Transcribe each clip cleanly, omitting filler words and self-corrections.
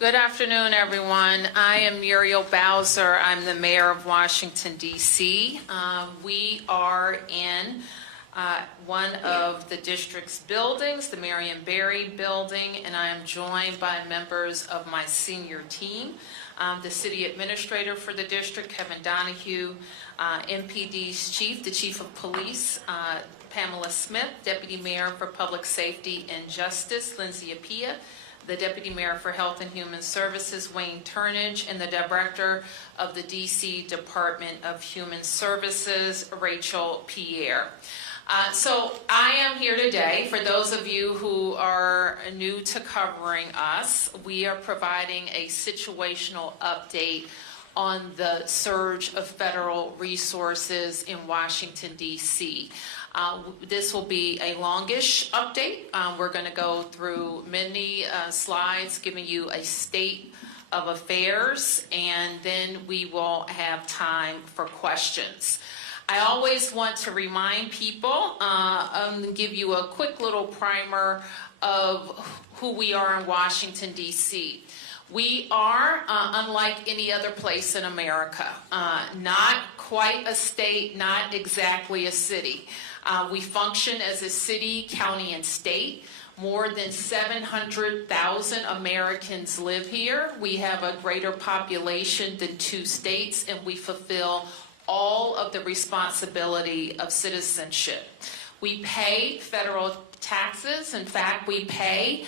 Good afternoon, everyone. I am Muriel Bowser. I'm the mayor of Washington, D.C. We are in one of the district's buildings, the Marion Barry building, and I am joined by members of my senior team, the city administrator for the district, Kevin Donahue, MPD's chief, the chief of police, Pamela Smith, deputy mayor for public safety and justice, Lindsay Apia, the Deputy Mayor for Health and Human Services, Wayne Turnage, and the Director of the D.C. Department of Human Services, Rachel Pierre. So I am here today. For those of you who are new to covering us, we are providing a situational update on the surge of federal resources in Washington, D.C. This will be a longish update. We're going to go through many slides giving you a state of affairs, and then we will have time for questions. I always want to remind people and give you a quick little primer of who we are in Washington, D.C. We are, unlike any other place in America, not quite a state, not exactly a city. We function as a city, county, and state. More than 700,000 Americans live here. We have a greater population than 2 states, and we fulfill all of the responsibility of citizenship. We pay federal taxes. In fact, we pay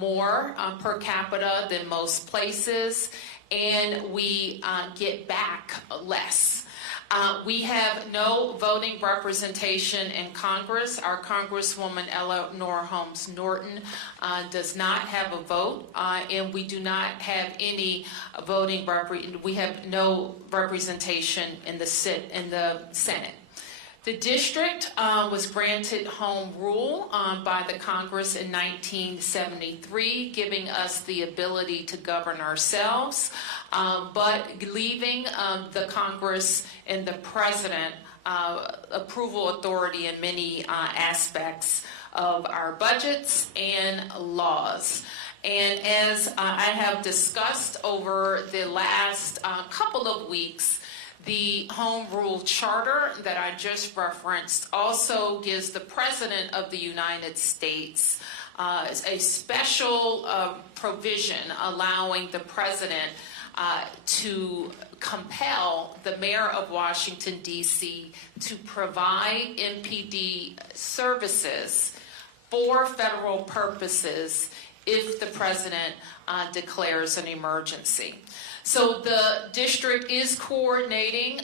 more per capita than most places, and we get back less. We have no voting representation in Congress. Our Congresswoman Eleanor Holmes Norton does not have a vote, and we do not have any voting we have no representation in the Senate. The district was granted home rule by the Congress in 1973, giving us the ability to govern ourselves, but leaving the Congress and the president approval authority in many aspects of our budgets and laws. And as I have discussed over the last couple of weeks, the Home Rule Charter that I just referenced also gives the President of the United States a special provision allowing the President to compel the Mayor of Washington, D.C. to provide MPD services for federal purposes if the President declares an emergency. So the district is coordinating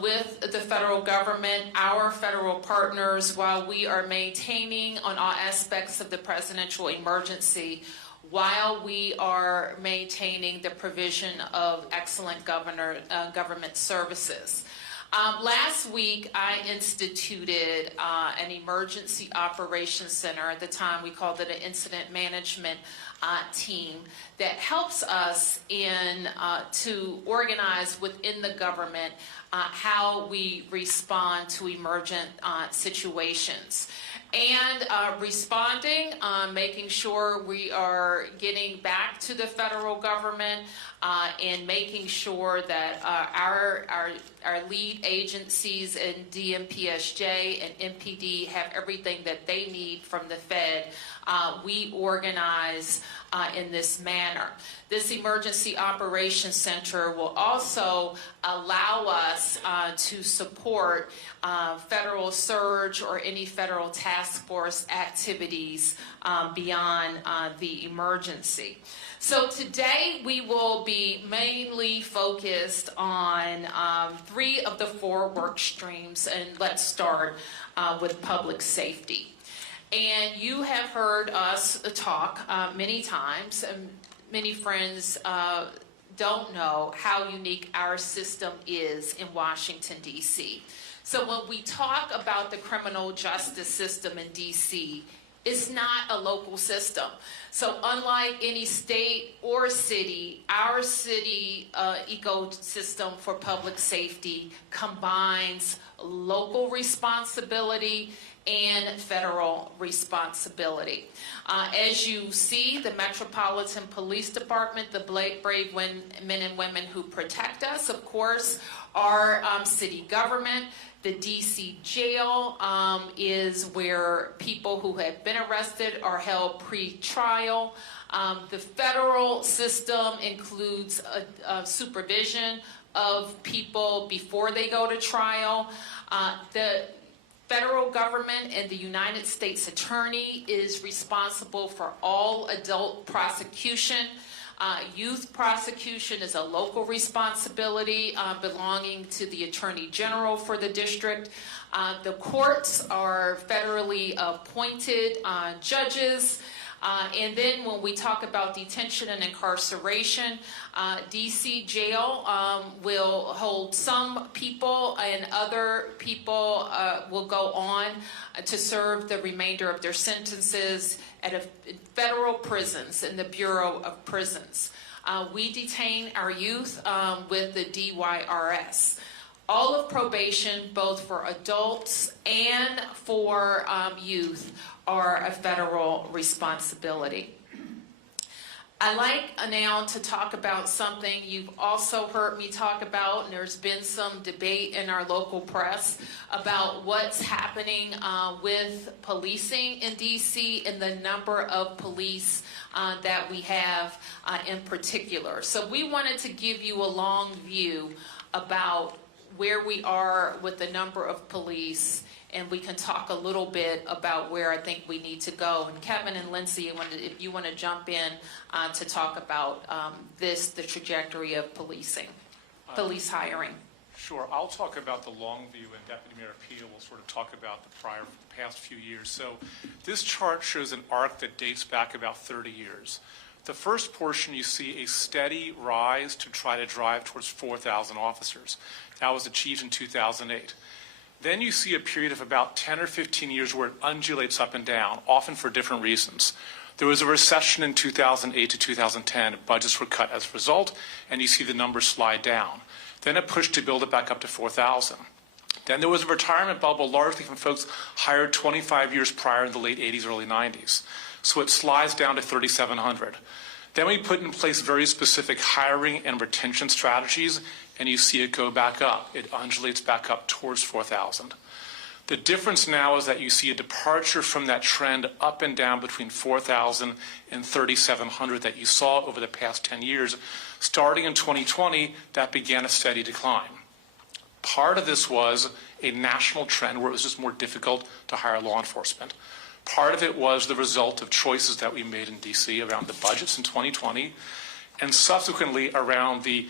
with the federal government, our federal partners, while we are maintaining on all aspects of the presidential emergency, while we are maintaining the provision of excellent government services. Last week, I instituted an emergency operations center. At the time, we called it an incident management team that helps us to organize within the government how we respond to emergent situations. And responding, making sure we are getting back to the federal government and making sure that our lead agencies in DMPSJ and MPD have everything that they need from the Fed. We organize in this manner. This Emergency Operations Center will also allow us to support federal surge or any federal task force activities beyond the emergency. So today we will be mainly focused on 3 of the 4 work streams, and let's start with public safety. And you have heard us talk many times, and many friends don't know how unique our system is in Washington, D.C. So when we talk about the criminal justice system in D.C., it's not a local system. So unlike any state or city, our city ecosystem for public safety combines local responsibility and federal responsibility. As you see, the Metropolitan Police Department, the brave men and women who protect us, of course, our city government. The D.C. jail is where people who have been arrested are held pre-trial. The federal system includes supervision of people before they go to trial. The federal government and the United States Attorney is responsible for all adult prosecution. Youth prosecution is a local responsibility belonging to the Attorney General for the district. The courts are federally appointed judges. And then when we talk about detention and incarceration, D.C. jail will hold some people, and other people will go on to serve the remainder of their sentences at federal prisons in the Bureau of Prisons. We detain our youth with the DYRS. All of probation, both for adults and for youth, are a federal responsibility. I like now to talk about something you've also heard me talk about, and there's been some debate in our local press about what's happening with policing in D.C. and the number of police that we have in particular. So we wanted to give you a long view about where we are with the number of police, and we can talk a little bit about where I think we need to go. And Kevin and Lindsay, if you want to jump in to talk about the trajectory of policing, police hiring. Sure. I'll talk about the long view, and Deputy Mayor Pia will sort of talk about the past few years. So this chart shows an arc that dates back about 30 years. The first portion, you see a steady rise to try to drive towards 4,000 officers. That was achieved in 2008. Then you see a period of about 10 or 15 years where it undulates up and down, often for different reasons. There was a recession in 2008 to 2010. Budgets were cut as a result, and you see the numbers slide down. Then it pushed to build it back up to 4,000. Then there was a retirement bubble, largely from folks hired 25 years prior in the late 80s, early 90s. So it slides down to 3,700. Then we put in place very specific hiring and retention strategies, and you see it go back up. It undulates back up towards 4,000. The difference now is that you see a departure from that trend up and down between 4,000 and 3,700 that you saw over the past 10 years. Starting in 2020, that began a steady decline. Part of this was a national trend where it was just more difficult to hire law enforcement. Part of it was the result of choices that we made in D.C. around the budgets in 2020, and subsequently around the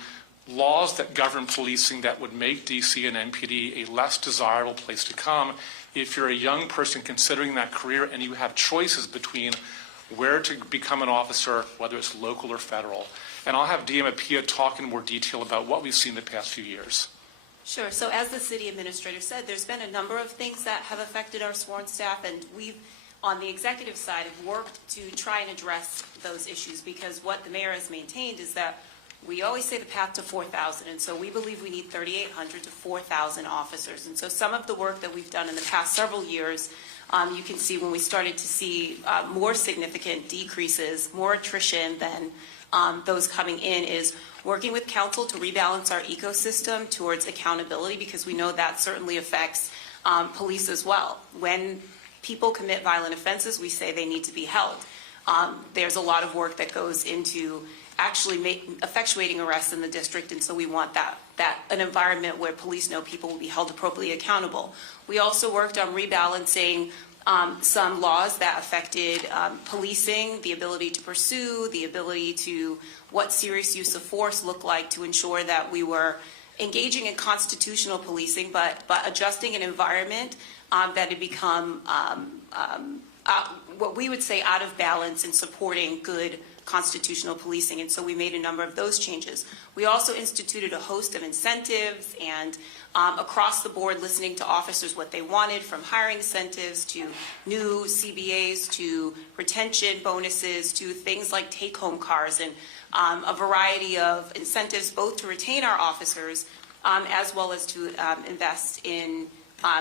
laws that govern policing that would make D.C. and NPD a less desirable place to come if you're a young person considering that career and you have choices between where to become an officer, whether it's local or federal. And I'll have DM Pia talk in more detail about what we've seen the past few years. Sure. So as the city administrator said, there's been a number of things that have affected our sworn staff, and we've, on the executive side, have worked to try and address those issues, because what the mayor has maintained is that we always say the path to 4,000, and so we believe we need 3,800 to 4,000 officers. And so some of the work that we've done in the past several years, you can see when we started to see more significant decreases, more attrition than those coming in, is working with council to rebalance our ecosystem towards accountability, because we know that certainly affects police as well. When people commit violent offenses, we say they need to be held. There's a lot of work that goes into actually effectuating arrests in the district, and so we want that an environment where police know people will be held appropriately accountable. We also worked on rebalancing some laws that affected policing, the ability to pursue, the ability to what serious use of force looked like to ensure that we were engaging in constitutional policing, but adjusting an environment that had become what we would say out of balance in supporting good constitutional policing. And so we made a number of those changes. We also instituted a host of incentives and across the board listening to officers what they wanted, from hiring incentives to new CBAs to retention bonuses to things like take-home cars and a variety of incentives both to retain our officers as well as to invest in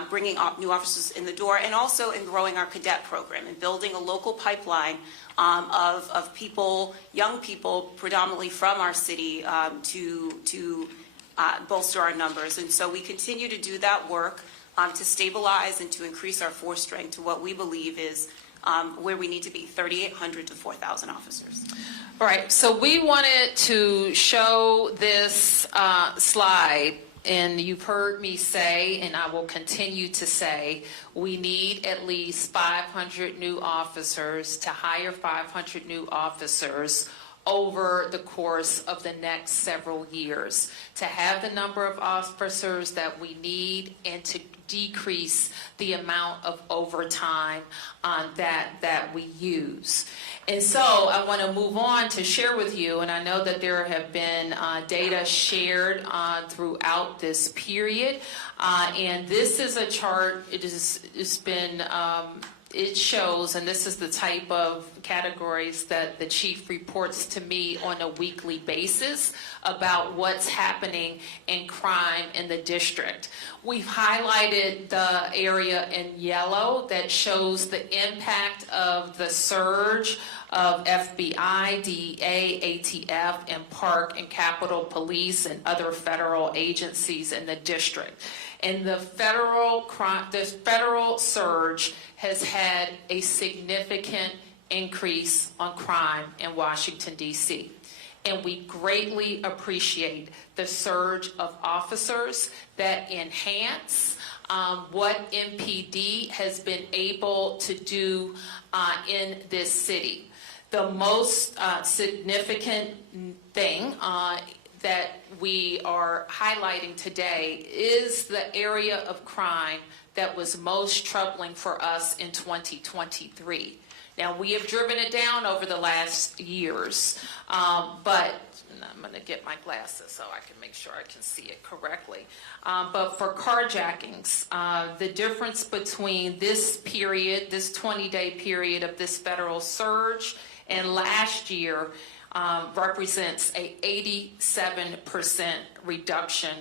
bringing new officers in the door, and also in growing our cadet program and building a local pipeline of people, young people, predominantly from our city, to bolster our numbers. And so we continue to do that work to stabilize and to increase our force strength to what we believe is where we need to be, 3,800 to 4,000 officers. All right, so we wanted to show this slide, and you've heard me say, and I will continue to say, we need at least 500 new officers, to hire 500 new officers over the course of the next several years, to have the number of officers that we need and to decrease the amount of overtime that we use. And so I want to move on to share with you, and I know that there have been data shared throughout this period, and this is a chart. It shows, and this is the type of categories that the chief reports to me on a weekly basis about what's happening in crime in the district. We've highlighted the area in yellow that shows the impact of the surge of FBI, DEA, ATF, and Park and Capitol Police and other federal agencies in the district. And the federal surge has had a significant increase on crime in Washington, D.C. And we greatly appreciate the surge of officers that enhance what MPD has been able to do in this city. The most significant thing that we are highlighting today is the area of crime that was most troubling for us in 2023. Now, we have driven it down over the last years, but I'm going to get my glasses so I can make sure I can see it correctly. But for carjackings, the difference between this period, this 20-day period of this federal surge and last year represents a 87% reduction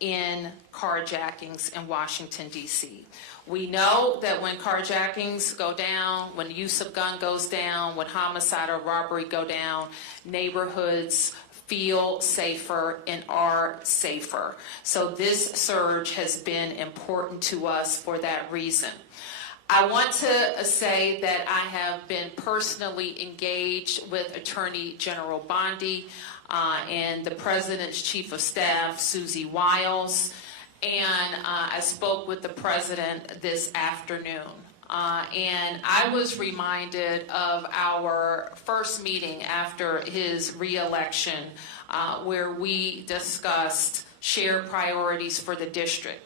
in carjackings in Washington, D.C. We know that when carjackings go down, when the use of gun goes down, when homicide or robbery go down, neighborhoods feel safer and are safer. So this surge has been important to us for that reason. I want to say that I have been personally engaged with Attorney General Bondi and the President's Chief of Staff, Susie Wiles, and I spoke with the President this afternoon. And I was reminded of our first meeting after his re-election where we discussed shared priorities for the district.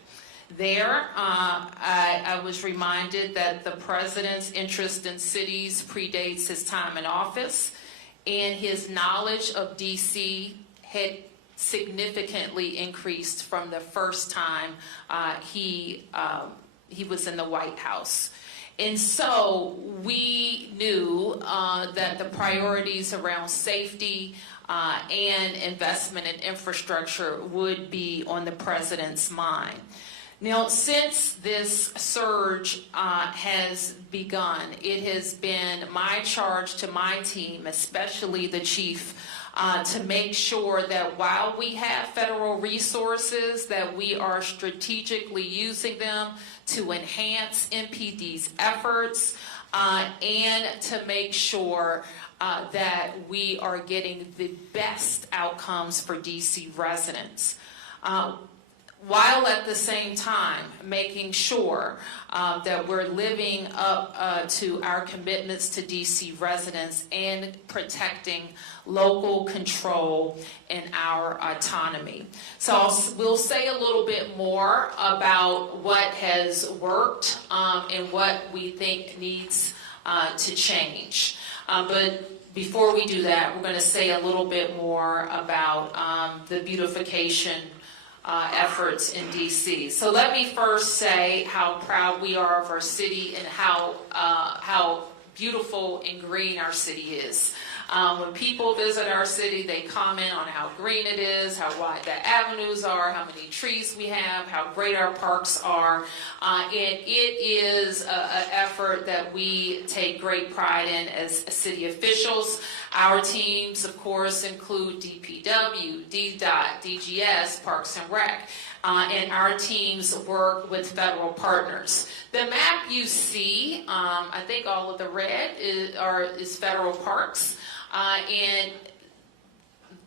There, I was reminded that the President's interest in cities predates his time in office, and his knowledge of D.C. had significantly increased from the first time he was in the White House. And so we knew that the priorities around safety and investment in infrastructure would be on the President's mind. Now, since this surge has begun, it has been my charge to my team, especially the chief, to make sure that while we have federal resources, that we are strategically using them to enhance MPD's efforts and to make sure that we are getting the best outcomes for DC residents. while at the same time making sure that we're living up to our commitments to DC residents and protecting local control and our autonomy. So we'll say a little bit more about what has worked and what we think needs to change. But before we do that, we're going to say a little bit more about the beautification efforts in DC. So let me first say how proud we are of our city and how beautiful and green our city is. When people visit our city, they comment on how green it is, how wide the avenues are, how many trees we have, how great our parks are. And it is an effort that we take great pride in as city officials. Our teams, of course, include DPW, DDOT, DGS, Parks and Rec. And our teams work with federal partners. The map you see, I think all of the red is federal parks. And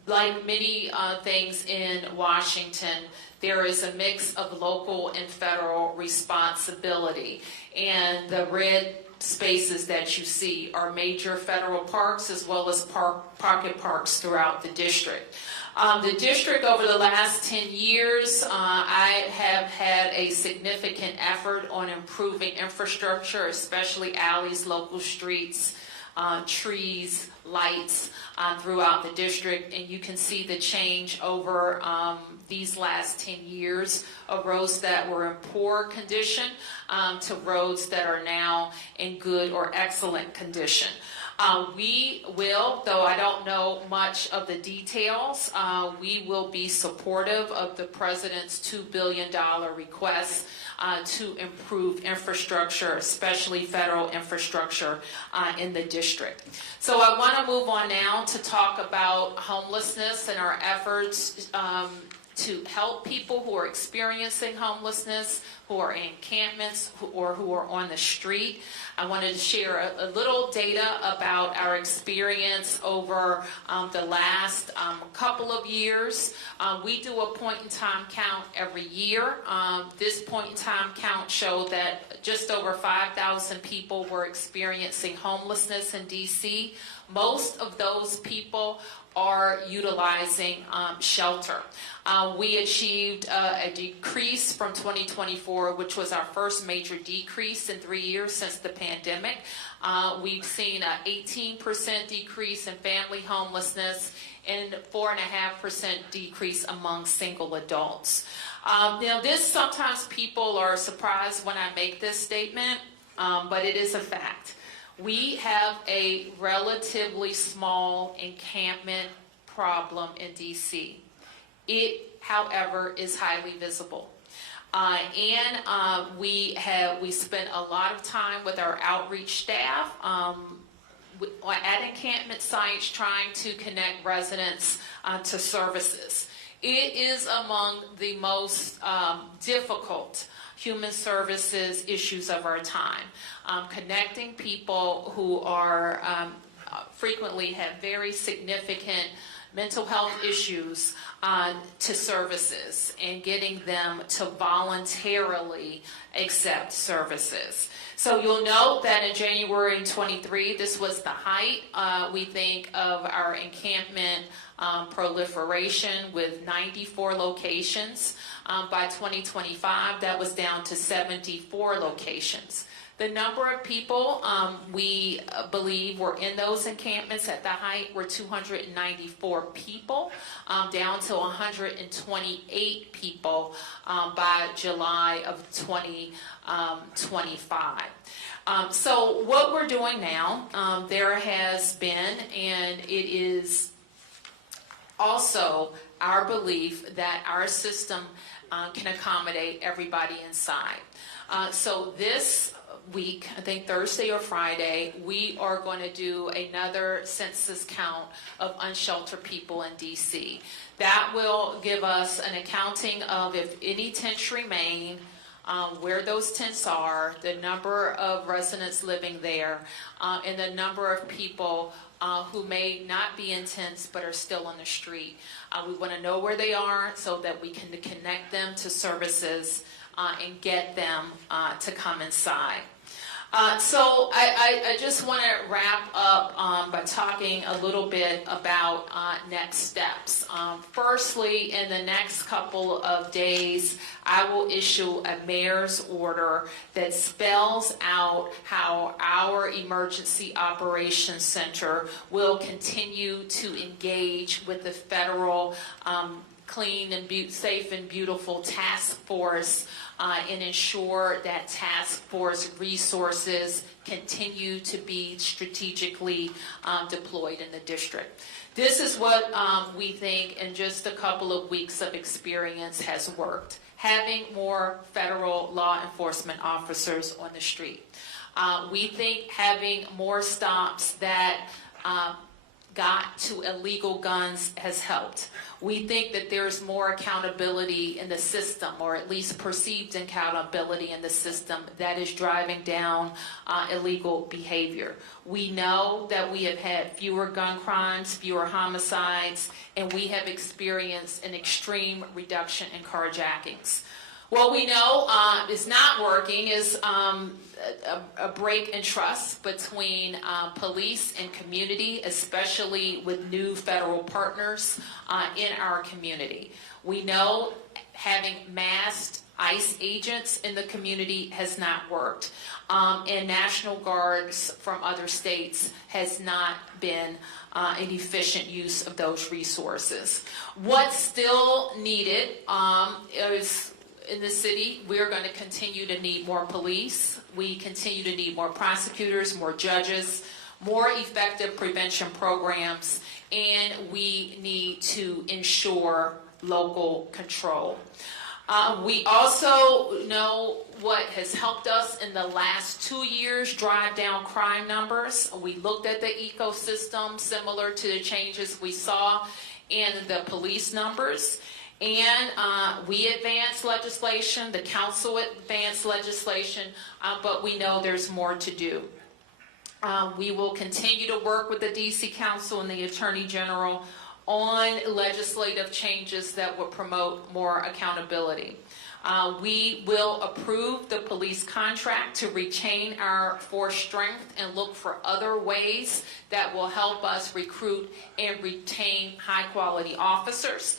like many things in Washington, there is a mix of local and federal responsibility. And the red spaces that you see are major federal parks as well as pocket parks throughout the district. The district over the last 10 years, I have had a significant effort on improving infrastructure, especially alleys, local streets, trees, lights throughout the district. And you can see the change over these last 10 years of roads that were in poor condition to roads that are now in good or excellent condition. We will, though I don't know much of the details, we will be supportive of the President's $2 billion request to improve infrastructure, especially federal infrastructure in the district. So I want to move on now to talk about homelessness and our efforts to help people who are experiencing homelessness, who are in encampments, or who are on the street. I wanted to share a little data about our experience over the last couple of years. We do a point-in-time count every year. This point-in-time count showed that just over 5,000 people were experiencing homelessness in DC. Most of those people are utilizing shelter. We achieved a decrease from 2024, which was our first major decrease in 3 years since the pandemic. We've seen an 18% decrease in family homelessness and 4.5% decrease among single adults. Now, sometimes people are surprised when I make this statement, but it is a fact. We have a relatively small encampment problem in DC. It, however, is highly visible. We spend a lot of time with our outreach staff at encampment sites trying to connect residents to services. It is among the most difficult human services issues of our time. Connecting people who are frequently have very significant mental health issues to services and getting them to voluntarily accept services. So you'll note that in January 23, this was the height, we think, of our encampment proliferation with 94 locations. By 2025, that was down to 74 locations. The number of people we believe were in those encampments at the height were 294 people, down to 128 people by July of 2025. So what we're doing now, there has been, and it is also our belief that our system can accommodate everybody inside. So this week, I think Thursday or Friday, we are going to do another census count of unsheltered people in DC. That will give us an accounting of if any tents remain, where those tents are, the number of residents living there, and the number of people who may not be in tents but are still on the street. We want to know where they are so that we can connect them to services and get them to come inside. So I just want to wrap up by talking a little bit about next steps. Firstly, in the next couple of days, I will issue a mayor's order that spells out how our Emergency Operations Center will continue to engage with the federal Clean and Safe and Beautiful Task Force and ensure that task force resources continue to be strategically deployed in the district. This is what we think in just a couple of weeks of experience has worked. Having more federal law enforcement officers on the street. We think having more stops that got to illegal guns has helped. We think that there's more accountability in the system, or at least perceived accountability in the system, that is driving down illegal behavior. We know that we have had fewer gun crimes, fewer homicides, and we have experienced an extreme reduction in carjackings. What we know is not working is a break in trust between police and community, especially with new federal partners in our community. We know having masked ICE agents in the community has not worked, and National Guards from other states has not been an efficient use of those resources. What's still needed is, in the city, we're going to continue to need more police. We continue to need more prosecutors, more judges, more effective prevention programs, and we need to ensure local control. We also know what has helped us in the last 2 years drive down crime numbers. We looked at the ecosystem similar to the changes we saw in the police numbers. And we advanced legislation, the council advanced legislation, but we know there's more to do. We will continue to work with the DC Council and the Attorney General on legislative changes that will promote more accountability. We will approve the police contract to retain our force strength and look for other ways that will help us recruit and retain high-quality officers.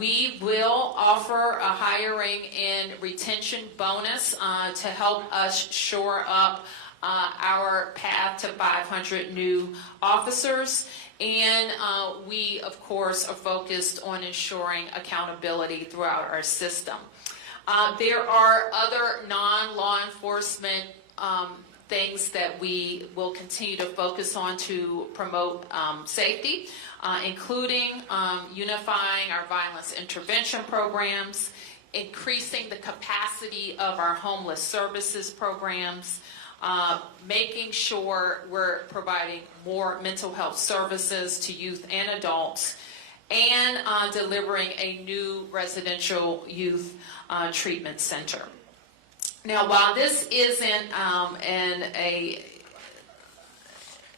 We will offer a hiring and retention bonus to help us shore up our path to 500 new officers. And we, of course, are focused on ensuring accountability throughout our system. There are other non-law enforcement things that we will continue to focus on to promote safety, including unifying our violence intervention programs, increasing the capacity of our homeless services programs, making sure we're providing more mental health services to youth and adults, and delivering a new residential youth treatment center. Now, while this isn't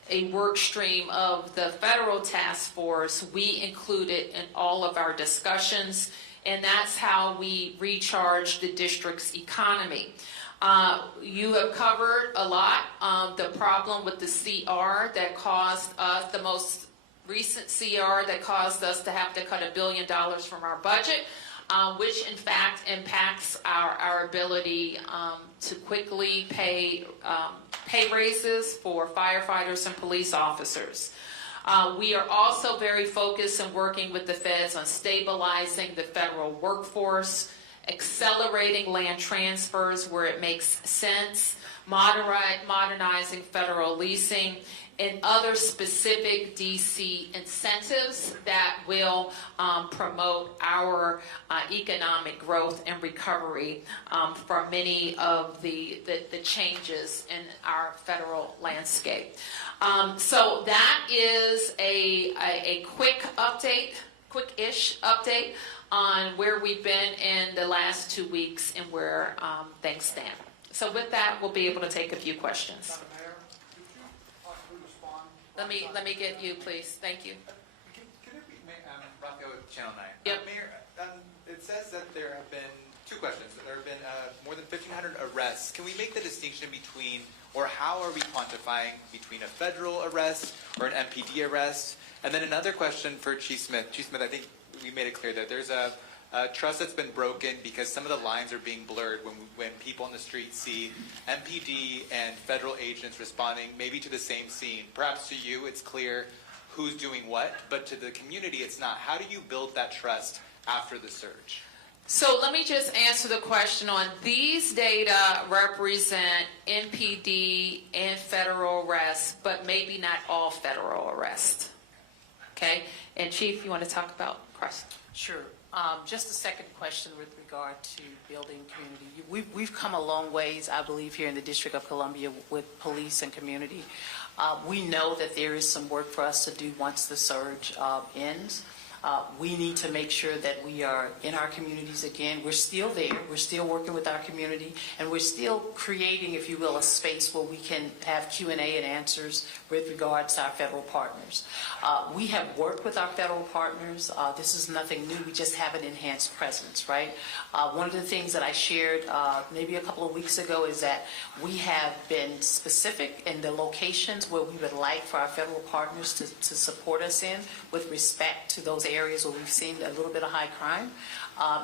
a work stream of the federal task force, we include it in all of our discussions, and that's how we recharge the district's economy. You have covered a lot the problem with the CR that caused us, the most recent CR that caused us to have to cut $1 billion from our budget, which in fact impacts our ability to quickly pay raises for firefighters and police officers. We are also very focused on working with the feds on stabilizing the federal workforce, accelerating land transfers where it makes sense, modernizing federal leasing, and other specific DC incentives that will promote our economic growth and recovery from many of the changes in our federal landscape. So that is a quick update, quick-ish update on where we've been in the last 2 weeks and where things stand. So with that, we'll be able to take a few questions. Madam Mayor, could you possibly respond? Let me get you, please. Thank you. Can it be, Rafael with Channel 9? Yep. Mayor, it says that there have been two questions. That there have been more than 1,500 arrests. Can we make the distinction between, or how are we quantifying between a federal arrest or an MPD arrest? And then another question for Chief Smith. Chief Smith, I think we made it clear that there's a trust that's been broken because some of the lines are being blurred when people on the street see MPD and federal agents responding maybe to the same scene. Perhaps to you it's clear who's doing what, but to the community it's not. How do you build that trust after the surge? So let me just answer the question on these data represent NPD and federal arrests, but maybe not all federal arrests. Okay? And Chief, you want to talk about cross? Sure. Just a second question with regard to building community. We've come a long ways, I believe, here in the District of Columbia with police and community. We know that there is some work for us to do once the surge ends. We need to make sure that we are in our communities again. We're still there. We're still working with our community, and we're still creating, if you will, a space where we can have Q&A and answers with regards to our federal partners. We have worked with our federal partners. This is nothing new. We just have an enhanced presence, right? One of the things that I shared maybe a couple of weeks ago is that we have been specific in the locations where we would like for our federal partners to support us in with respect to those areas where we've seen a little bit of high crime,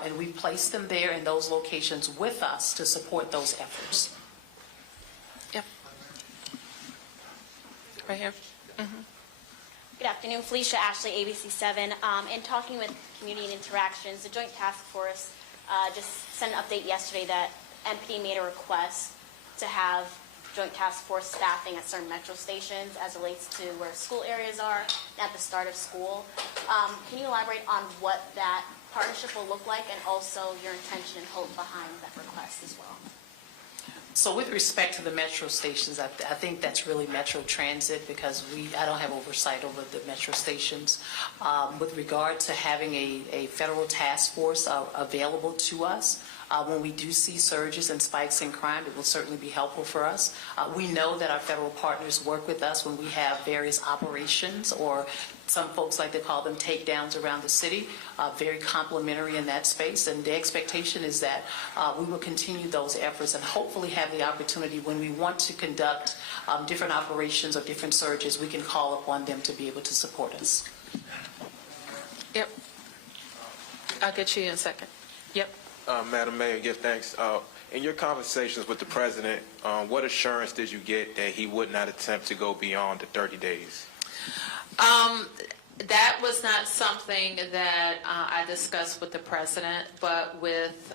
and we place them there in those locations with us to support those efforts. Yep. Right here. Good afternoon, Felicia Ashley, ABC7. In talking with Community and Interactions, the Joint Task Force just sent an update yesterday that MPD made a request to have Joint Task Force staffing at certain metro stations as relates to where school areas are at the start of school. Can you elaborate on what that partnership will look like and also your intention and hope behind that request as well? So with respect to the metro stations, I think that's really Metro Transit because I don't have oversight over the metro stations. With regard to having a federal task force available to us, when we do see surges and spikes in crime, it will certainly be helpful for us. We know that our federal partners work with us when we have various operations, or some folks like to call them takedowns around the city, very complementary in that space. And the expectation is that we will continue those efforts and hopefully have the opportunity when we want to conduct different operations or different surges, we can call upon them to be able to support us. Yep. I'll get you in a second. Yep. Madam Mayor, yes, thanks. In your conversations with the president, what assurance did you get that he would not attempt to go beyond the 30 days? That was not something that I discussed with the president, but with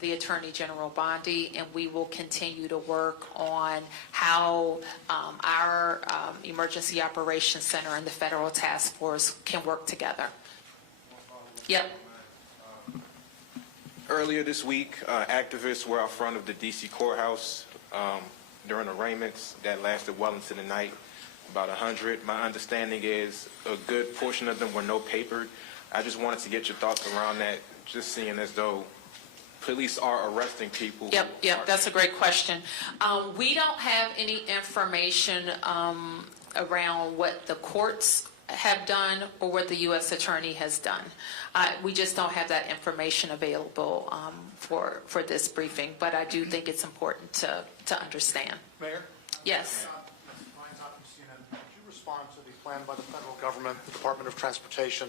the Attorney General Bondi, and we will continue to work on how our Emergency Operations Center and the Federal Task Force can work together. Yep. Earlier this week, activists were out front of the D.C. courthouse during arraignments that lasted well into the night, about 100. My understanding is a good portion of them were no-papered. I just wanted to get your thoughts around that, just seeing as though police are arresting people. Yep, that's a great question. We don't have any information around what the courts have done or what the U.S. Attorney has done. We just don't have that information available for this briefing, but I do think it's important to understand. Mayor? Yes. Could you respond to the plan by the federal government, the Department of Transportation,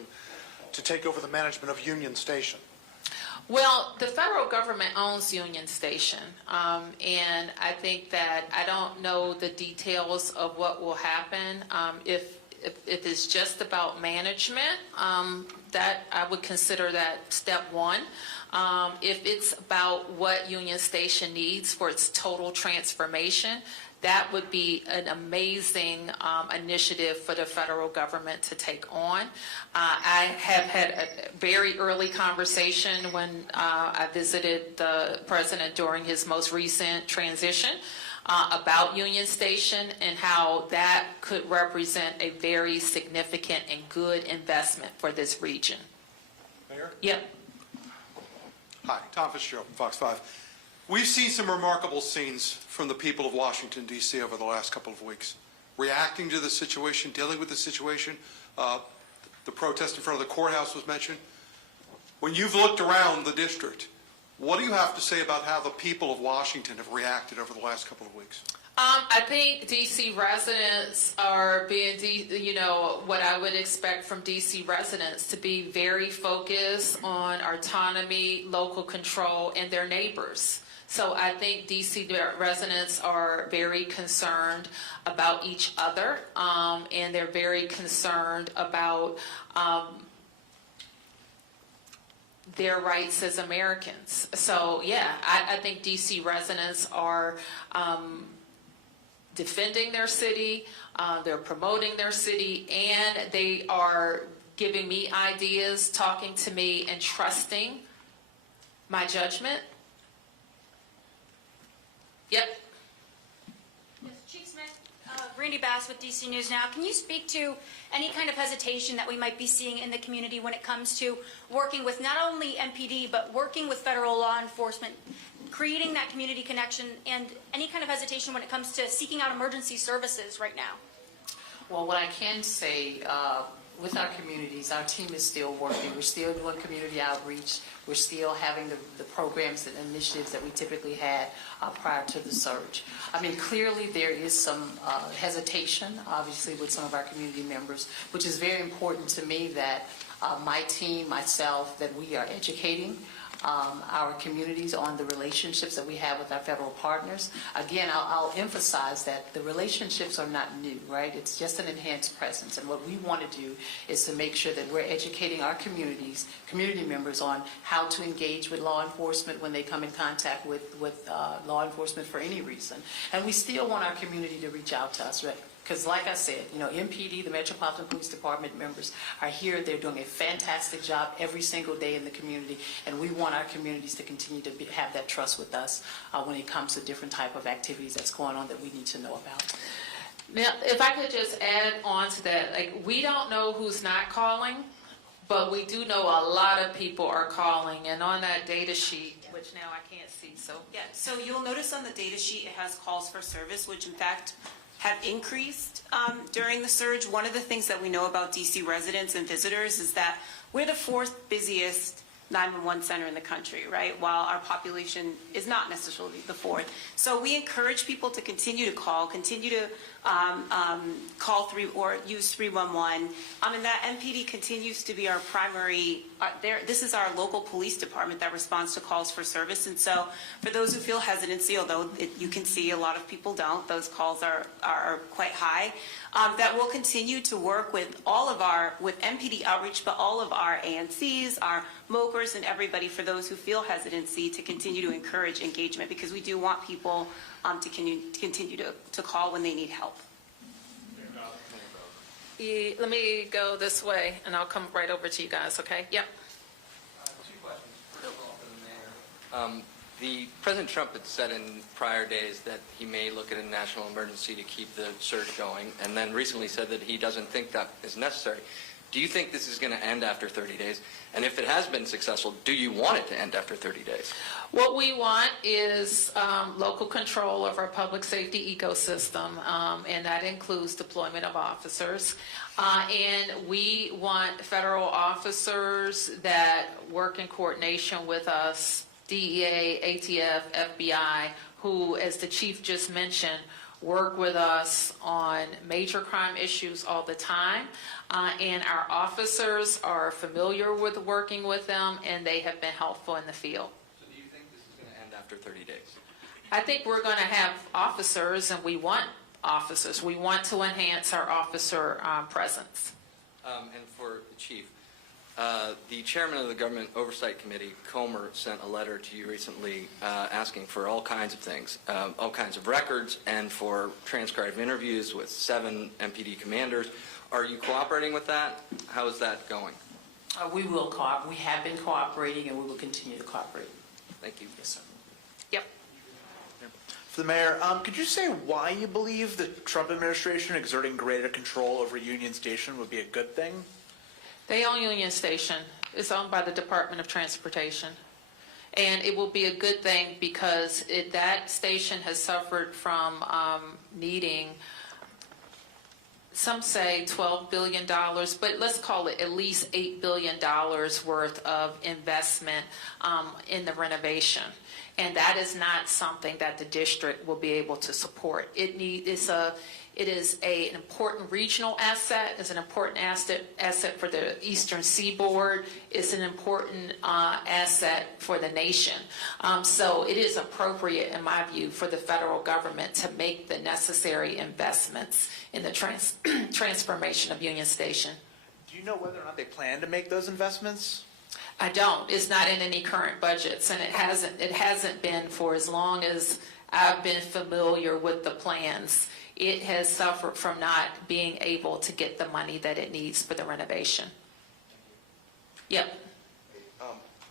to take over the management of Union Station? Well, the federal government owns Union Station, and I think that I don't know the details of what will happen. If it's just about management, that I would consider that step one. If it's about what Union Station needs for its total transformation, that would be an amazing initiative for the federal government to take on. I have had a very early conversation when I visited the president during his most recent transition about Union Station and how that could represent a very significant and good investment for this region. Mayor? Yep. Hi, Tom Fitzgerald from Fox 5. We've seen some remarkable scenes from the people of Washington, D.C. over the last couple of weeks, reacting to the situation, dealing with the situation. The protest in front of the courthouse was mentioned. When you've looked around the district, what do you have to say about how the people of Washington have reacted over the last couple of weeks? I think DC residents are being, what I would expect from DC residents to be very focused on autonomy, local control, and their neighbors. So I think DC residents are very concerned about each other, and they're very concerned about their rights as Americans. So yeah, I think DC residents are defending their city, they're promoting their city, and they are giving me ideas, talking to me, and trusting my judgment. Yep. Yes, Chief Smith, Randy Bass with DC News Now. Can you speak to any kind of hesitation that we might be seeing in the community when it comes to working with not only MPD, but working with federal law enforcement, creating that community connection, and any kind of hesitation when it comes to seeking out emergency services right now? Well, what I can say, with our communities, our team is still working. We're still doing community outreach. We're still having the programs and initiatives that we typically had prior to the surge. I mean, clearly there is some hesitation, obviously, with some of our community members, which is very important to me that my team, myself, that we are educating our communities on the relationships that we have with our federal partners. Again, I'll emphasize that the relationships are not new, right? It's just an enhanced presence. And what we want to do is to make sure that we're educating our community members on how to engage with law enforcement when they come in contact with law enforcement for any reason. And we still want our community to reach out to us, right? Because like I said, MPD, the Metropolitan Police Department members are here. They're doing a fantastic job every single day in the community, and we want our communities to continue to have that trust with us when it comes to different type of activities that's going on that we need to know about. Now, if I could just add on to that, we don't know who's not calling, but we do know a lot of people are calling, and on that data sheet, which now I can't see, so. Yeah, so you'll notice on the data sheet it has calls for service, which in fact have increased during the surge. One of the things that we know about DC residents and visitors is that we're the fourth busiest 911 center in the country, right? While our population is not necessarily the fourth. So we encourage people to continue to call, continue to call or use 311. And that MPD continues to be our primary, this is our local police department that responds to calls for service. And so for those who feel hesitancy, although you can see a lot of people don't, those calls are quite high, that we'll continue to work with with MPD outreach, but all of our ANCs, our MOCRs, and everybody, for those who feel hesitancy, to continue to encourage engagement, because we do want people to continue to call when they need help. Let me go this way, and I'll come right over to you guys, okay? Yep. Two questions. First of all, for the mayor. President Trump had said in prior days that he may look at a national emergency to keep the surge going, and then recently said that he doesn't think that is necessary. Do you think this is going to end after 30 days? And if it has been successful, do you want it to end after 30 days? What we want is local control of our public safety ecosystem, and that includes deployment of officers. And we want federal officers that work in coordination with us, DEA, ATF, FBI, who, as the chief just mentioned, work with us on major crime issues all the time. And our officers are familiar with working with them, and they have been helpful in the field. So do you think this is going to end after 30 days? I think we're going to have officers, and we want officers. We want to enhance our officer presence. And for the chief, the chairman of the Government Oversight Committee, Comer, sent a letter to you recently asking for all kinds of things, all kinds of records, and for transcribed interviews with 7 MPD commanders. Are you cooperating with that? How is that going? We will cooperate. We have been cooperating, and we will continue to cooperate. Thank you. Yes, sir. Yep. For the mayor, could you say why you believe the Trump administration exerting greater control over Union Station would be a good thing? They own Union Station. It's owned by the Department of Transportation. And it will be a good thing because that station has suffered from needing, some say $12 billion, but let's call it at least $8 billion worth of investment in the renovation. And that is not something that the district will be able to support. It is an important regional asset. It's an important asset for the Eastern Seaboard. It's an important asset for the nation. So it is appropriate, in my view, for the federal government to make the necessary investments in the transformation of Union Station. Do you know whether or not they plan to make those investments? I don't. It's not in any current budgets, and it hasn't been for as long as I've been familiar with the plans. It has suffered from not being able to get the money that it needs for the renovation. Yep.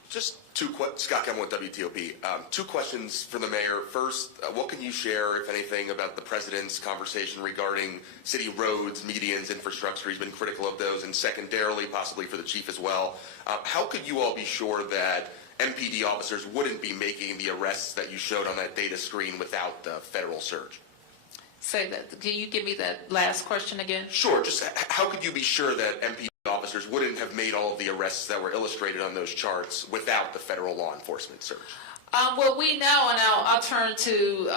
Just Scott Campbell with WTOP. Two questions for the mayor. First, what can you share, if anything, about the president's conversation regarding city roads, medians, infrastructure? He's been critical of those. And secondarily, possibly for the chief as well, how could you all be sure that MPD officers wouldn't be making the arrests that you showed on that data screen without the federal surge? Say that. Can you give me that last question again? Sure. Just how could you be sure that MPD officers wouldn't have made all of the arrests that were illustrated on those charts without the federal law enforcement surge? Well, we know, and I'll turn to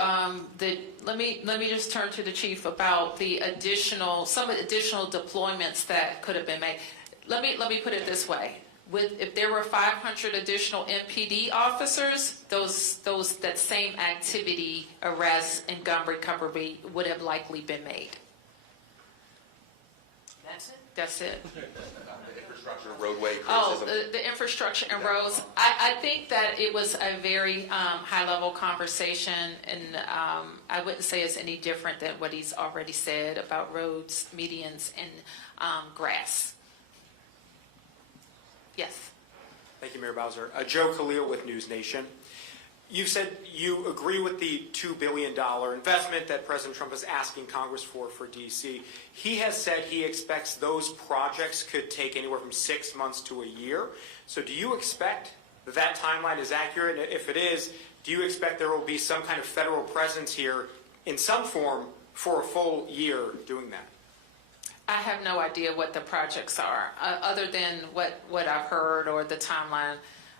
let me just turn to the chief about some additional deployments that could have been made. Let me put it this way: if there were 500 additional MPD officers, that same activity, arrests and gun recovery, would have likely been made. That's it? That's it. The infrastructure, roadway criticism. Oh, the infrastructure and roads. I think that it was a very high-level conversation, and I wouldn't say it's any different than what he's already said about roads, medians, and grass. Yes. Thank you, Mayor Bowser. Joe Khalil with News Nation. You said you agree with the $2 billion investment that President Trump is asking Congress for D.C. He has said he expects those projects could take anywhere from 6 months to a year. So do you expect that timeline is accurate? And if it is, do you expect there will be some kind of federal presence here in some form for a full year doing that? I have no idea what the projects are, other than what I've heard or the timeline.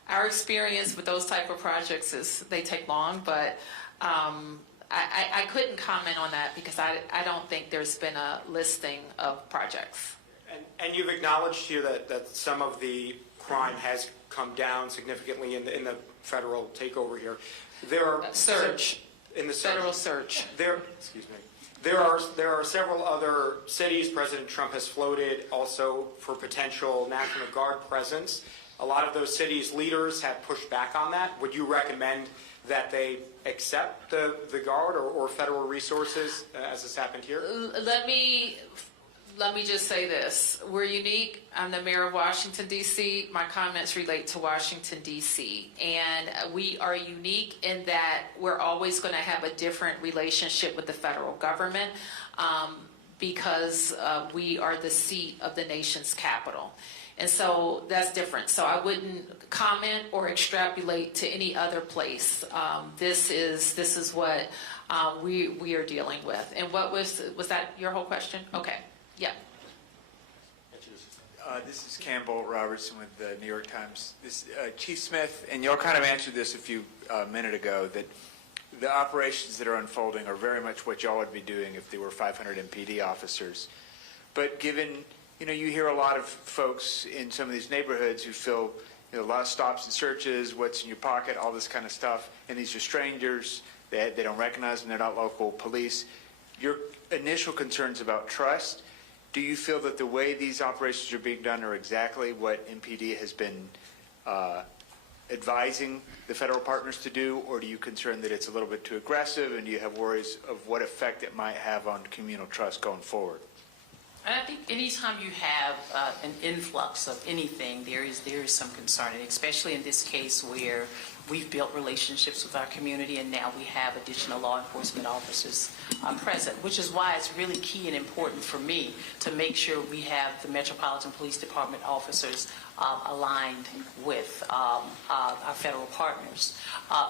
Our experience with those type of projects is they take long, but I couldn't comment on that because I don't think there's been a listing of projects. And you've acknowledged here that some of the crime has come down significantly in the federal takeover here. There are Surge. In the Federal surge. Excuse me. There are several other cities President Trump has floated also for potential National Guard presence. A lot of those cities' leaders have pushed back on that. Would you recommend that they accept the Guard or federal resources as has happened here? Let me just say this. We're unique. I'm the mayor of Washington, D.C. My comments relate to Washington, D.C. And we are unique in that we're always going to have a different relationship with the federal government because we are the seat of the nation's capital. And so that's different. So I wouldn't comment or extrapolate to any other place. This is what we are dealing with. And what was that your whole question? Okay. Yeah. This is Campbell Robertson with the New York Times. Chief Smith, and y'all kind of answered this a few minute ago, that the operations that are unfolding are very much what y'all would be doing if there were 500 MPD officers. But given, you hear a lot of folks in some of these neighborhoods who feel a lot of stops and searches, what's in your pocket, all this kind of stuff, and these are strangers, they don't recognize them, they're not local police. Your initial concerns about trust, do you feel that the way these operations are being done are exactly what MPD has been advising the federal partners to do, or do you concern that it's a little bit too aggressive, and do you have worries of what effect it might have on communal trust going forward? I think anytime you have an influx of anything, there is some concern, and especially in this case where we've built relationships with our community and now we have additional law enforcement officers present, which is why it's really key and important for me to make sure we have the Metropolitan Police Department officers aligned with our federal partners.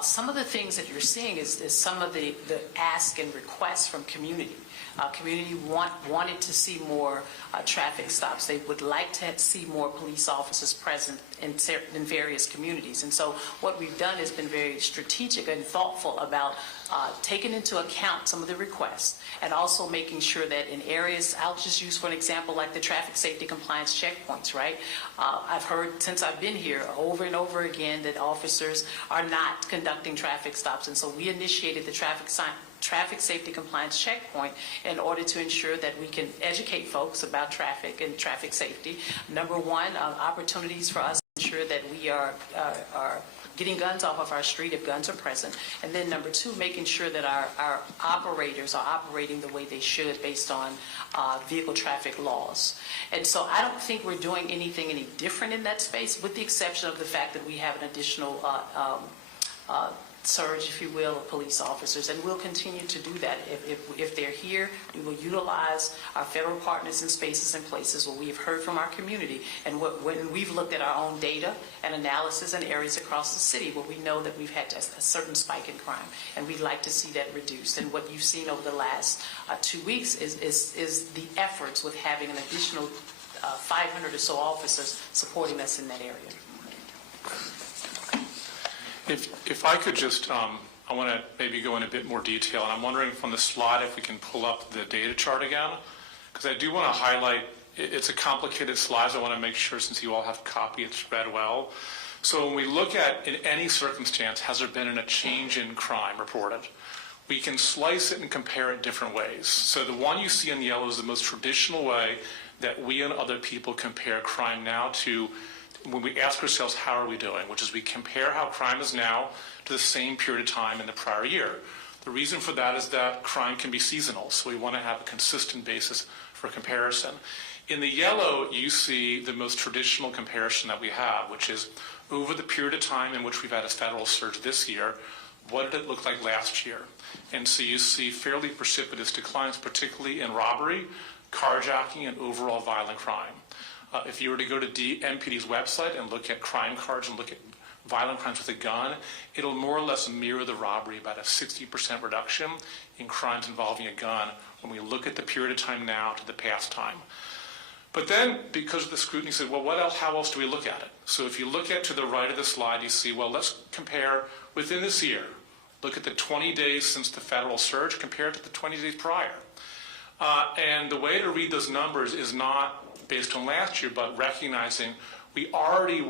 Some of the things that you're seeing is some of the ask and requests from community. Community wanted to see more traffic stops. They would like to see more police officers present in various communities. And so what we've done has been very strategic and thoughtful about taking into account some of the requests and also making sure that in areas, I'll just use for an example like the traffic safety compliance checkpoints, right? I've heard since I've been here over and over again that officers are not conducting traffic stops. And so we initiated the traffic safety compliance checkpoint in order to ensure that we can educate folks about traffic and traffic safety. Number one, opportunities for us to ensure that we are getting guns off of our street if guns are present. And then number two, making sure that our operators are operating the way they should based on vehicle traffic laws. And so I don't think we're doing anything any different in that space, with the exception of the fact that we have an additional surge, if you will, of police officers, and we'll continue to do that. If they're here, we will utilize our federal partners in spaces and places where we have heard from our community, and when we've looked at our own data and analysis in areas across the city where we know that we've had a certain spike in crime, and we'd like to see that reduced. And what you've seen over the last 2 weeks is the efforts with having an additional 500 or so officers supporting us in that area. If I could just, I want to maybe go in a bit more detail, and I'm wondering from the slide if we can pull up the data chart again, because I do want to highlight, it's a complicated slide, so I want to make sure, since you all have a copy, it's read well. So when we look at, in any circumstance, has there been a change in crime reported? We can slice it and compare it different ways. So the one you see in yellow is the most traditional way that we and other people compare crime now to when we ask ourselves, how are we doing? Which is we compare how crime is now to the same period of time in the prior year. The reason for that is that crime can be seasonal, so we want to have a consistent basis for comparison. In the yellow, you see the most traditional comparison that we have, which is over the period of time in which we've had a federal surge this year, what did it look like last year? And so you see fairly precipitous declines, particularly in robbery, carjacking, and overall violent crime. If you were to go to MPD's website and look at crime cards and look at violent crimes with a gun, it'll more or less mirror the robbery, about a 60% reduction in crimes involving a gun when we look at the period of time now to the past time. But then, because of the scrutiny, said, well, what else? How else do we look at it? So if you look at to the right of the slide, you see, well, let's compare within this year. Look at the 20 days since the federal surge compared to the 20 days prior. And the way to read those numbers is not based on last year, but recognizing we already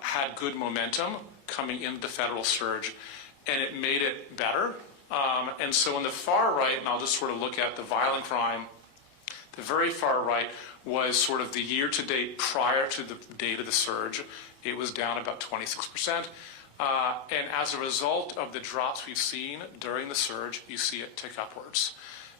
had good momentum coming into the federal surge, and it made it better. And so on the far right, and I'll just sort of look at the violent crime, the very far right was sort of the year-to-date prior to the date of the surge. It was down about 26%. And as a result of the drops we've seen during the surge, you see it tick upwards.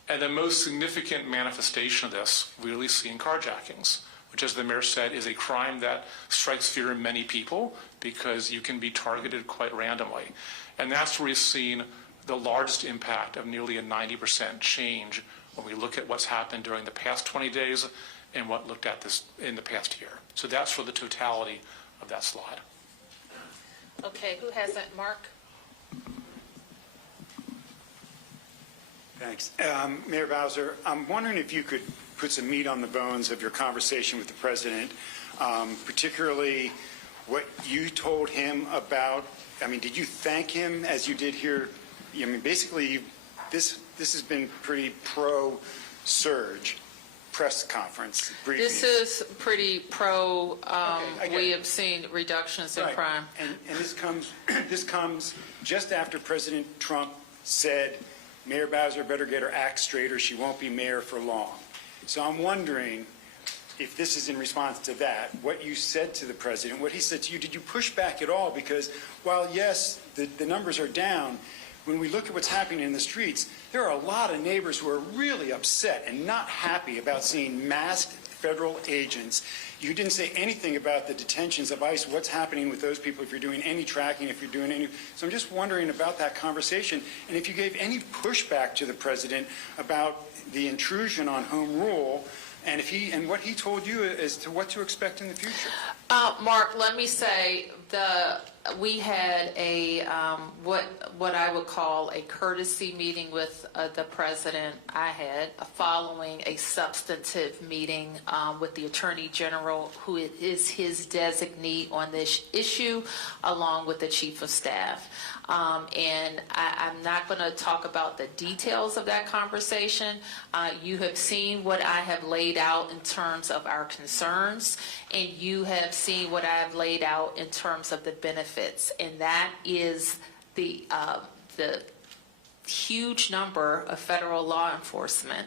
And the most significant manifestation of this really seen carjackings, which, as the mayor said, is a crime that strikes fear in many people because you can be targeted quite randomly. And that's where we've seen the largest impact of nearly a 90% change when we look at what's happened during the past 20 days and what looked at this in the past year. So that's for the totality of that slide. Okay, who has that? Mark? Thanks. Mayor Bowser, I'm wondering if you could put some meat on the bones of your conversation with the president, particularly what you told him about, I mean, did you thank him as you did here? I mean, basically, this has been pretty pro-surge press conference briefing. This is pretty pro, Okay, we have seen reductions in Right. crime. And this comes just after President Trump said, Mayor Bowser better get her act straight or she won't be mayor for long. So I'm wondering if this is in response to that, what you said to the president, what he said to you, did you push back at all? Because while, yes, the numbers are down, when we look at what's happening in the streets, there are a lot of neighbors who are really upset and not happy about seeing masked federal agents. You didn't say anything about the detentions of ICE, what's happening with those people, if you're doing any tracking, if you're doing any. So I'm just wondering about that conversation, and if you gave any pushback to the president about the intrusion on home rule, and what he told you as to what to expect in the future. Mark, let me say, we had a, what I would call a courtesy meeting with the president. I had following a substantive meeting with the Attorney General, who is his designee on this issue, along with the Chief of Staff. And I'm not going to talk about the details of that conversation. You have seen what I have laid out in terms of our concerns, and you have seen what I have laid out in terms of the benefits, and that is the huge number of federal law enforcement,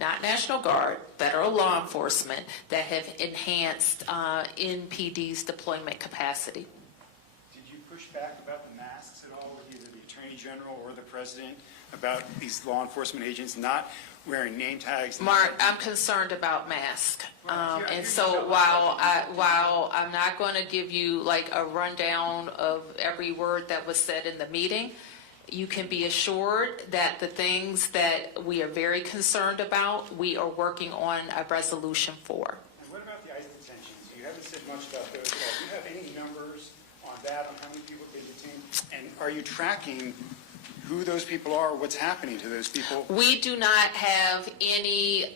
not National Guard, federal law enforcement, that have enhanced NPD's deployment capacity. Did you push back about the masks at all with either the Attorney General or the President about these law enforcement agents not wearing name tags? Mark, I'm concerned about masks. And so while I'm not going to give you like a rundown of every word that was said in the meeting, you can be assured that the things that we are very concerned about, we are working on a resolution for. And what about the ICE detentions? You haven't said much about those at all. Do you have any numbers on that, on how many people have been detained? And are you tracking who those people are, what's happening to those people? We do not have any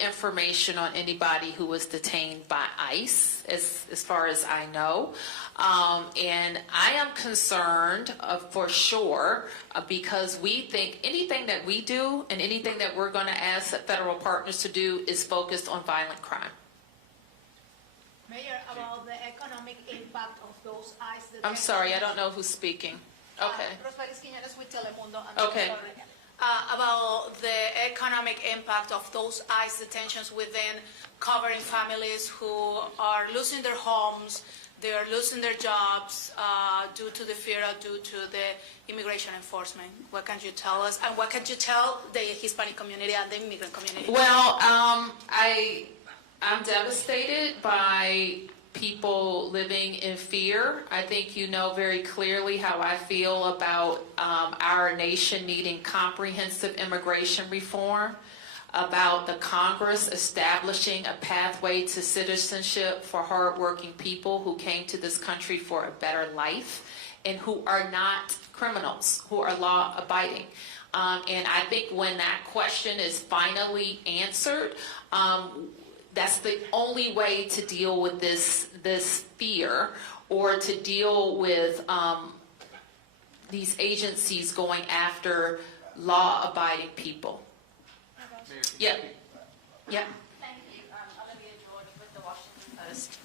information on anybody who was detained by ICE, as far as I know. And I am concerned for sure because we think anything that we do and anything that we're going to ask federal partners to do is focused on violent crime. Mayor, about the economic impact of those ICE detentions. I'm sorry, I don't know who's speaking. Okay. With Telemundo. Okay. About the economic impact of those ICE detentions within covering families who are losing their homes, they are losing their jobs due to the fear, due to the immigration enforcement. What can you tell us? And what can you tell the Hispanic community and the immigrant community? Well, I'm devastated by people living in fear. I think you know very clearly how I feel about our nation needing comprehensive immigration reform, about the Congress establishing a pathway to citizenship for hardworking people who came to this country for a better life and who are not criminals, who are law-abiding. And I think when that question is finally answered, that's the only way to deal with this fear, or to deal with these agencies going after law-abiding people. Yep. Yep. Thank you. Olivia George with the Washington Post.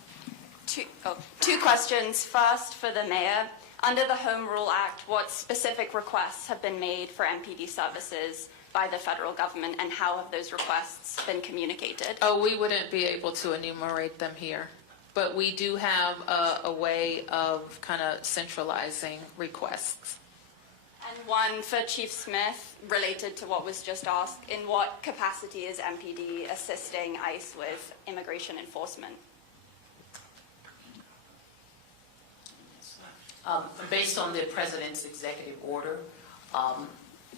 Two questions. First, for the mayor. Under the Home Rule Act, what specific requests have been made for MPD services by the federal government, and how have those requests been communicated? Oh, we wouldn't be able to enumerate them here, but we do have a way of kind of centralizing requests. And one for Chief Smith, related to what was just asked. In what capacity is MPD assisting ICE with immigration enforcement? Based on the President's executive order,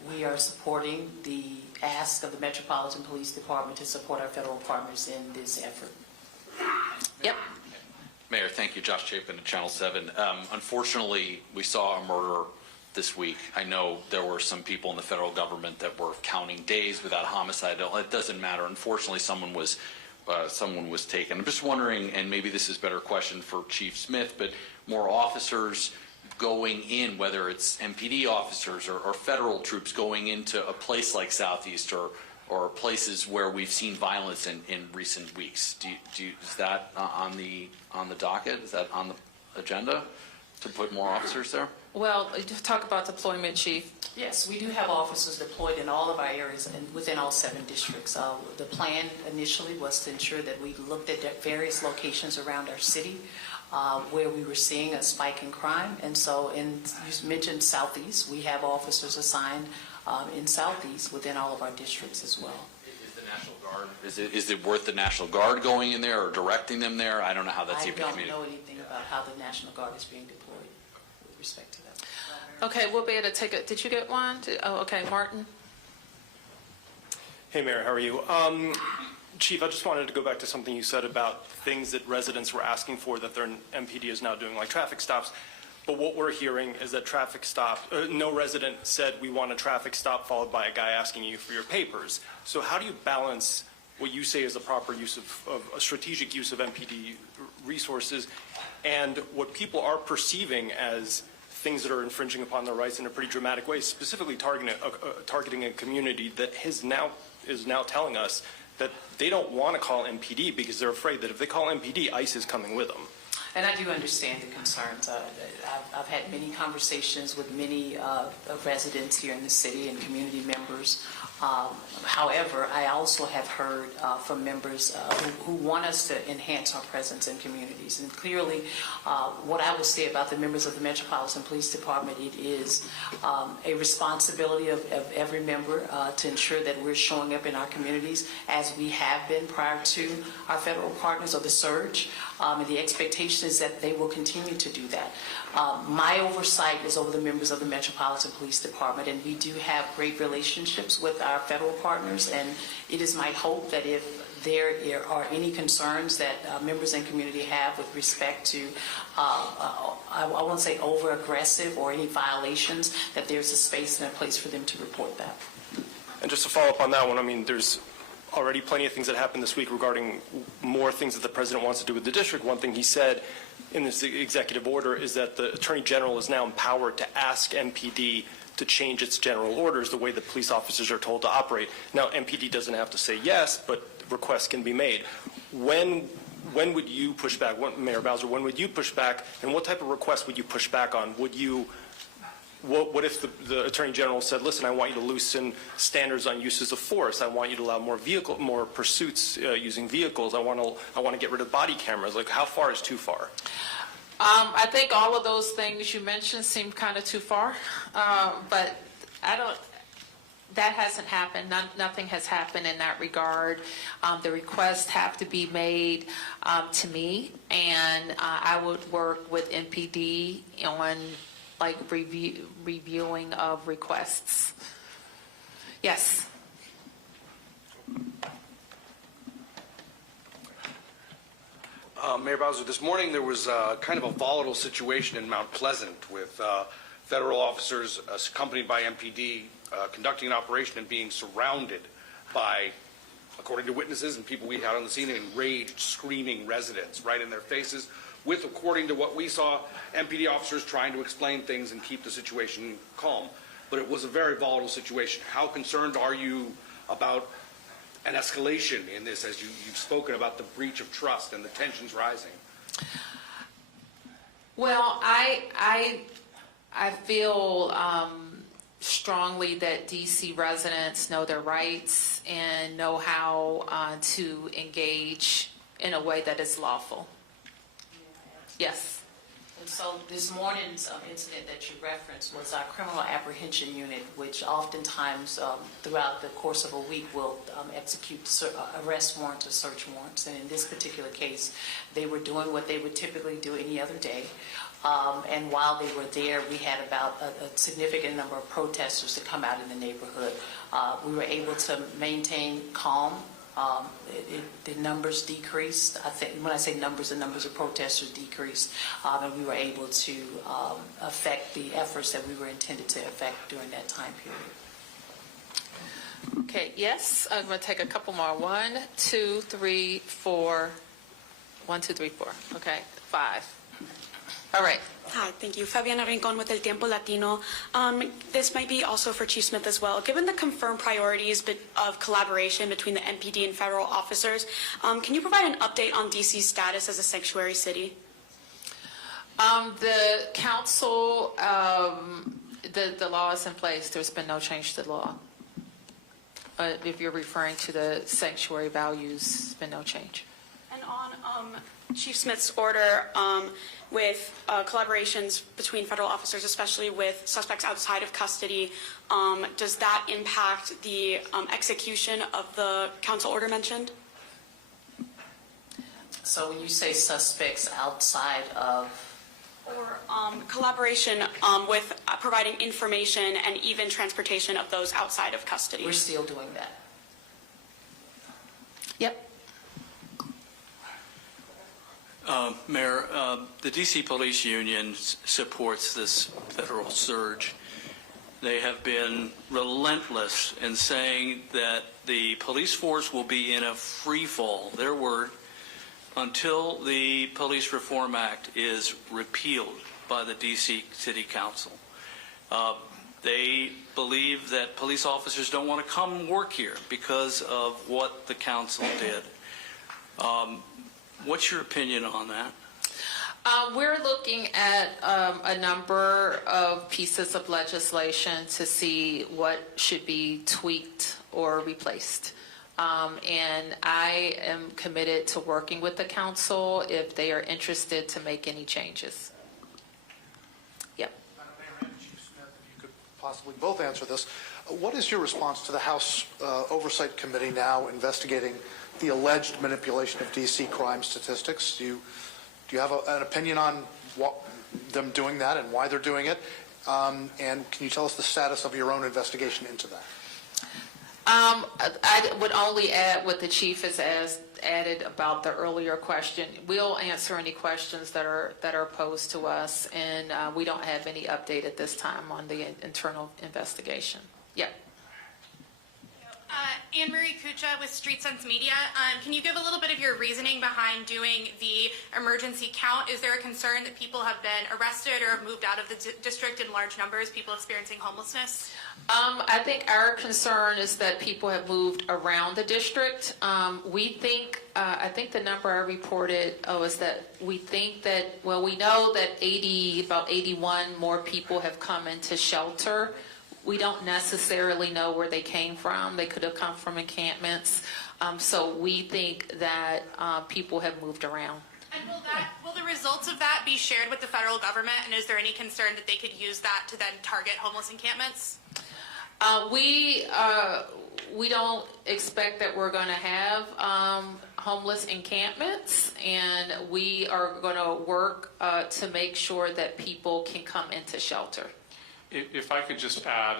we are supporting the ask of the Metropolitan Police Department to support our federal partners in this effort. Yep. Mayor, thank you. Josh Chapin at Channel 7. Unfortunately, we saw a murder this week. I know there were some people in the federal government that were counting days without homicide. It doesn't matter. Unfortunately, someone was taken. I'm just wondering, and maybe this is a better question for Chief Smith, but more officers going in, whether it's MPD officers or federal troops going into a place like Southeast or places where we've seen violence in recent weeks. Is that on the docket? Is that on the agenda to put more officers there? Well, talk about deployment, Chief. Yes, we do have officers deployed in all of our areas and within all 7 districts. The plan initially was to ensure that we looked at various locations around our city where we were seeing a spike in crime. And so you mentioned Southeast, we have officers assigned in Southeast within all of our districts as well. Is the National Guard, is it worth the National Guard going in there or directing them there? I don't know how that's even communicated. I don't know anything about how the National Guard is being deployed with respect to that. Okay, we'll be able to take it. Did you get one? Oh, okay, Martin. Hey, Mayor, how are you? Chief, I just wanted to go back to something you said about things that residents were asking for that their MPD is now doing, like traffic stops. But what we're hearing is that no resident said we want a traffic stop followed by a guy asking you for your papers. So how do you balance what you say is the proper use of a strategic use of MPD resources and what people are perceiving as things that are infringing upon their rights in a pretty dramatic way, specifically targeting a community that is now telling us that they don't want to call MPD because they're afraid that if they call MPD, ICE is coming with them. And I do understand the concerns. I've had many conversations with many residents here in the city and community members. However, I also have heard from members who want us to enhance our presence in communities. And clearly, what I will say about the members of the Metropolitan Police Department, it is a responsibility of every member to ensure that we're showing up in our communities as we have been prior to our federal partners of the surge. And the expectation is that they will continue to do that. My oversight is over the members of the Metropolitan Police Department, and we do have great relationships with our federal partners, and it is my hope that if there are any concerns that members and community have with respect to, I won't say over-aggressive or any violations, that there's a space and a place for them to report that. And just to follow up on that one, I mean, there's already plenty of things that happened this week regarding more things that the president wants to do with the district. One thing he said in this executive order is that the Attorney General is now empowered to ask MPD to change its general orders the way that police officers are told to operate. Now, MPD doesn't have to say yes, but requests can be made. When would you push back? Mayor Bowser, when would you push back, and what type of request would you push back on? What if the Attorney General said, listen, I want you to loosen standards on uses of force. I want you to allow more pursuits using vehicles. I want to get rid of body cameras. Like, how far is too far? I think all of those things you mentioned seem kind of too far, but that hasn't happened. Nothing has happened in that regard. The requests have to be made to me, and I would work with MPD on reviewing of requests. Yes. Mayor Bowser, this morning there was kind of a volatile situation in Mount Pleasant with federal officers accompanied by MPD conducting an operation and being surrounded by, according to witnesses and people we had on the scene, enraged, screaming residents right in their faces with, according to what we saw, MPD officers trying to explain things and keep the situation calm. But it was a very volatile situation. How concerned are you about an escalation in this, as you've spoken about the breach of trust and the tensions rising? Well, I feel strongly that DC residents know their rights and know how to engage in a way that is lawful. Yes. And so this morning's incident that you referenced was our criminal apprehension unit, which oftentimes throughout the course of a week will execute arrest warrants or search warrants. And in this particular case, they were doing what they would typically do any other day. And while they were there, we had about a significant number of protesters to come out in the neighborhood. We were able to maintain calm. The numbers decreased. I think when I say numbers, the numbers of protesters decreased, and we were able to affect the efforts that we were intended to affect during that time period. Okay, yes, I'm going to take a couple more. 1, 2, 3, 4. 1, 2, 3, 4. Okay, 5. All right. Hi, thank you. Fabiana Rincon with El Tiempo Latino. This might be also for Chief Smith as well. Given the confirmed priorities of collaboration between the MPD and federal officers, can you provide an update on DC's status as a sanctuary city? The council, the law is in place. There's been no change to the law. If you're referring to the sanctuary values, there's been no change. And on Chief Smith's order with collaborations between federal officers, especially with suspects outside of custody, does that impact the execution of the council order mentioned? So when you say suspects outside of? Or collaboration with providing information and even transportation of those outside of custody? We're still doing that. Yep. Mayor, the D.C. Police Union supports this federal surge. They have been relentless in saying that the police force will be in a free fall, their word, until the Police Reform Act is repealed by the D.C. City Council. They believe that police officers don't want to come work here because of what the council did. What's your opinion on that? We're looking at a number of pieces of legislation to see what should be tweaked or replaced. And I am committed to working with the council if they are interested to make any changes. Yep. Madam Mayor and Chief Smith, if you could possibly both answer this. What is your response to the House Oversight Committee now investigating the alleged manipulation of D.C. crime statistics? Do you have an opinion on them doing that and why they're doing it? And can you tell us the status of your own investigation into that? I would only add what the chief has added about the earlier question. We'll answer any questions that are posed to us, and we don't have any update at this time on the internal investigation. Yep. Anne-Marie Kucha with Street Sense Media. Can you give a little bit of your reasoning behind doing the emergency count? Is there a concern that people have been arrested or have moved out of the district in large numbers, people experiencing homelessness? I think our concern is that people have moved around the district. We think, I think the number I reported is that we think that, well, we know that about 81 more people have come into shelter. We don't necessarily know where they came from. They could have come from encampments. So we think that people have moved around. And will the results of that be shared with the federal government? And is there any concern that they could use that to then target homeless encampments? We don't expect that we're going to have homeless encampments, and we are going to work to make sure that people can come into shelter. If I could just add,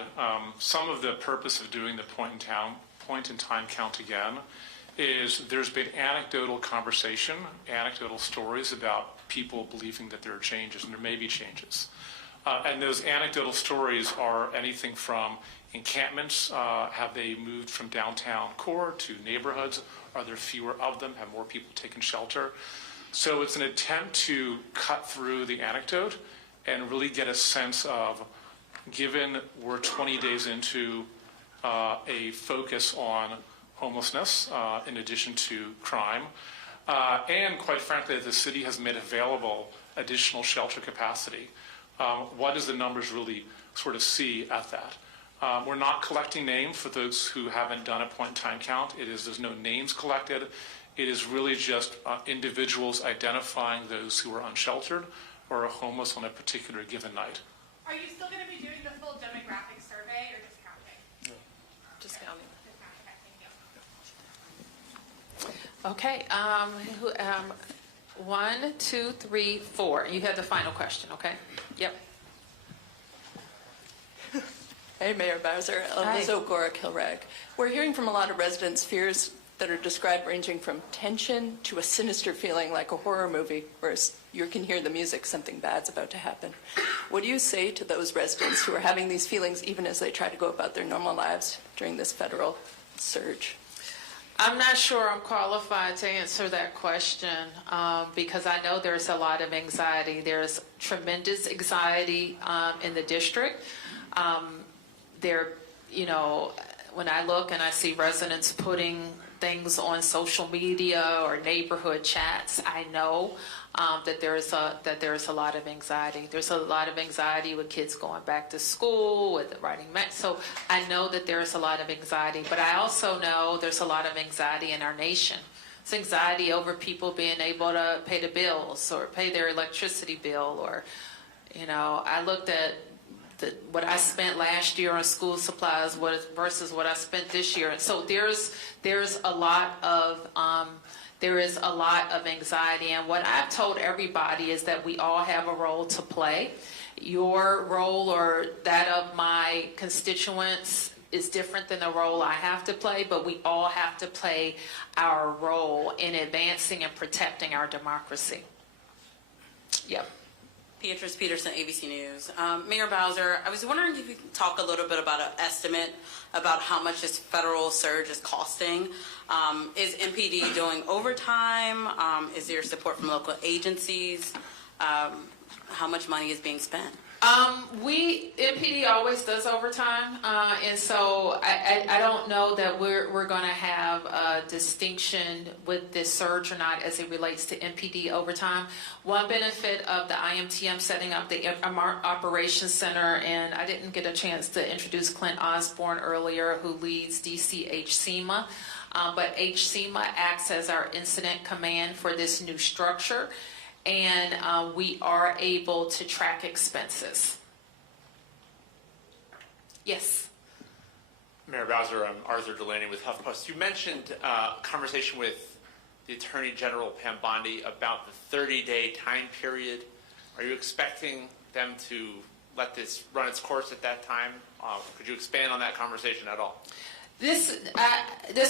some of the purpose of doing the point in time count again is there's been anecdotal conversation, anecdotal stories about people believing that there are changes, and there may be changes. And those anecdotal stories are anything from encampments, have they moved from downtown core to neighborhoods? Are there fewer of them? Have more people taken shelter? So it's an attempt to cut through the anecdote and really get a sense of, given we're 20 days into a focus on homelessness in addition to crime, and quite frankly, the city has made available additional shelter capacity. What does the numbers really sort of see at that? We're not collecting names for those who haven't done a point-in-time count. There's no names collected. It is really just individuals identifying those who are unsheltered or are homeless on a particular given night. Are you still going to be doing the full demographic survey or just counting? Just counting. Okay, thank you. Okay. 1, 2, 3, 4. You have the final question, okay? Yep. Hey, Mayor Bowser. Liz O'Gora, Kilrag. We're hearing from a lot of residents fears that are described ranging from tension to a sinister feeling like a horror movie, whereas you can hear the music, something bad's about to happen. What do you say to those residents who are having these feelings even as they try to go about their normal lives during this federal surge? I'm not sure I'm qualified to answer that question because I know there's a lot of anxiety. There's tremendous anxiety in the district. When I look and I see residents putting things on social media or neighborhood chats, I know that there's a lot of anxiety. There's a lot of anxiety with kids going back to school, with writing. So I know that there's a lot of anxiety, but I also know there's a lot of anxiety in our nation. It's anxiety over people being able to pay the bills or pay their electricity bill, or, I looked at what I spent last year on school supplies versus what I spent this year. And so there's a lot of anxiety. And what I've told everybody is that we all have a role to play. Your role or that of my constituents is different than the role I have to play, but we all have to play our role in advancing and protecting our democracy. Yep. Beatrice Peterson, ABC News. Mayor Bowser, I was wondering if you could talk a little bit about an estimate about how much this federal surge is costing. Is MPD doing overtime? Is there support from local agencies? How much money is being spent? MPD always does overtime, and so I don't know that we're going to have a distinction with this surge or not as it relates to MPD overtime. One benefit of the IMTM setting up the Operations Center, and I didn't get a chance to introduce Clint Osborne earlier, who leads DC HCMA, but HCMA acts as our incident command for this new structure. And we are able to track expenses. Yes. Mayor Bowser, I'm Arthur Delaney with HuffPost. You mentioned a conversation with the Attorney General Pam Bondi about the 30-day time period. Are you expecting them to let this run its course at that time? Could you expand on that conversation at all? This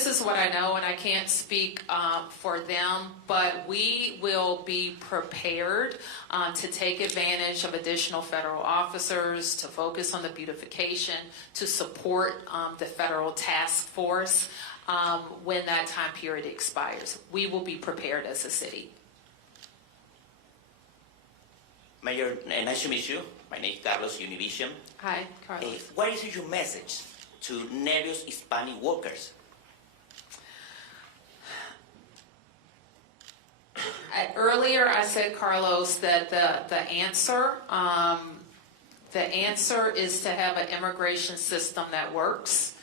is what I know, and I can't speak for them, but we will be prepared to take advantage of additional federal officers, to focus on the beautification, to support the federal task force when that time period expires. We will be prepared as a city. Mayor, nice to meet you. My name is Carlos, Univision. Hi, Carlos. What is your message to nervous Hispanic workers? Earlier I said, Carlos, that the answer is to have an immigration system that works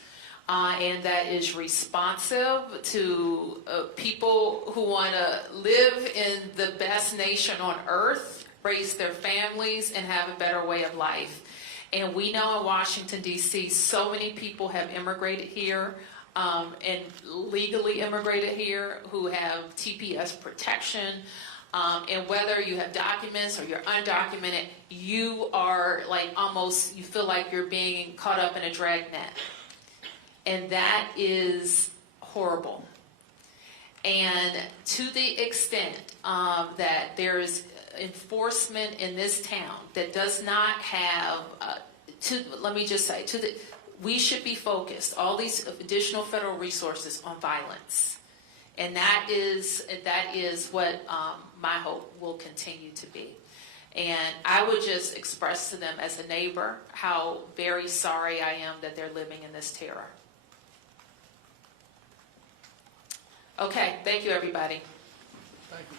and that is responsive to people who want to live in the best nation on earth, raise their families, and have a better way of life. And we know in Washington, D.C., so many people have immigrated here and legally immigrated here who have TPS protection. And whether you have documents or you're undocumented, you are like almost, you feel like you're being caught up in a dragnet. And that is horrible. And to the extent that there is enforcement in this town that does not have, let me just say, we should be focused, all these additional federal resources, on violence. And that is what my hope will continue to be. And I would just express to them as a neighbor how very sorry I am that they're living in this terror. Okay, thank you, everybody. Thank you.